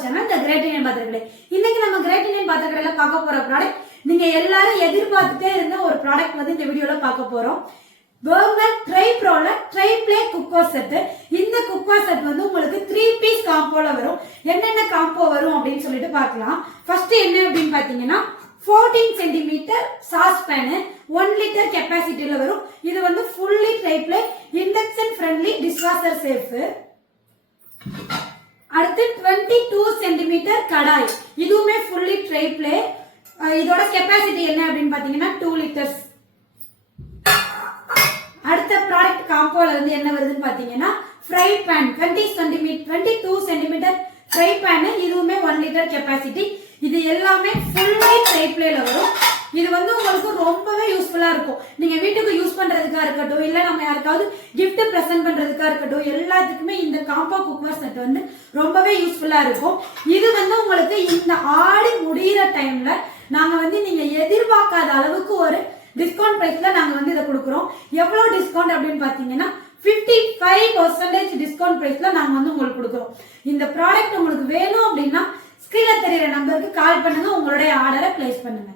Our channel இந்த great Indian பாத்திரக்கடை. இன்னைக்கு நம்ம கிரேட் இந்தியன் பாத்திரக்கடையில பார்க்க போற ப்ராடக்ட் நீங்க எல்லாரும் எதிர்பார்த்துட்டே இருந்த ஒரு ப்ராடக்ட் வந்து இந்த வீடியோல பார்க்க போறோம். பர்கர் ட்ரை ப்ரோல ட்ரை பிளே குக்வேர் செட். இந்த குக்வேர் செட் வந்து உங்களுக்கு 3 பீஸ் காம்போல வரும். என்னென்ன காம்போ வரும் அப்படின்னு சொல்லிட்டு பார்க்கலாம். ஃபர்ஸ்ட் என்ன அப்படின்னு பாத்தீங்கன்னா 14 சென்டிமீட்டர் சாஸ் பேன் 1 லிட்டர் கெப்பாசிட்டில வரும். இது வந்து fully try play induction friendly dishwasher safe. அடுத்து 22 சென்டிமீட்டர் கடாய், இதுவுமே ஃபுல்லி ட்ரை பிளே. இதோட கெப்பாசிட்டி என்ன அப்படின்னு பாத்தீங்கன்னா 2 லிட்டர்ஸ். அடுத்த ப்ராடக்ட் காம்போல வந்து என்ன வருதுன்னு பாத்தீங்கன்னா fry pan 22 centimetre fry pan, இதுவுமே 1 லிட்டர் கெப்பாசிட்டி. இது எல்லாமே ஃபுல்லி ட்ரை பிளேல வரும். இது வந்து உங்களுக்கு ரொம்பவே யூஸ்ஃபுல்லா இருக்கும். நீங்க வீட்டுக்கு யூஸ் பண்றதுக்கா இருக்கட்டும், இல்ல நம்ம யாருக்காவது கிஃப்ட் பிரசன்ட் பண்றதுக்கா இருக்கட்டும், எல்லாத்துக்குமே இந்த காம்போ குக்வேர் செட் வந்து ரொம்பவே யூஸ்ஃபுல்லா இருக்கும். இது வந்து உங்களுக்கு இந்த ஆடி முடியிற டைம்ல நாங்க வந்து நீங்க எதிர்பார்க்காத அளவுக்கு ஒரு டிஸ்கவுண்ட் பிரைஸ்ல நாங்க வந்து இதை கொடுக்குறோம். எவ்வளவு டிஸ்கவுண்ட் அப்படின்னு பாத்தீங்கன்னா 55% டிஸ்கவுண்ட் பிரைஸ்ல நாங்க வந்து உங்களுக்கு கொடுக்குறோம். இந்த ப்ராடக்ட் உங்களுக்கு வேணும் அப்படின்னா ஸ்கிரீன்ல தெரியுற நம்பருக்கு கால் பண்ணுங்க, உங்களுடைய ஆர்டரை பிளேஸ் பண்ணுங்க.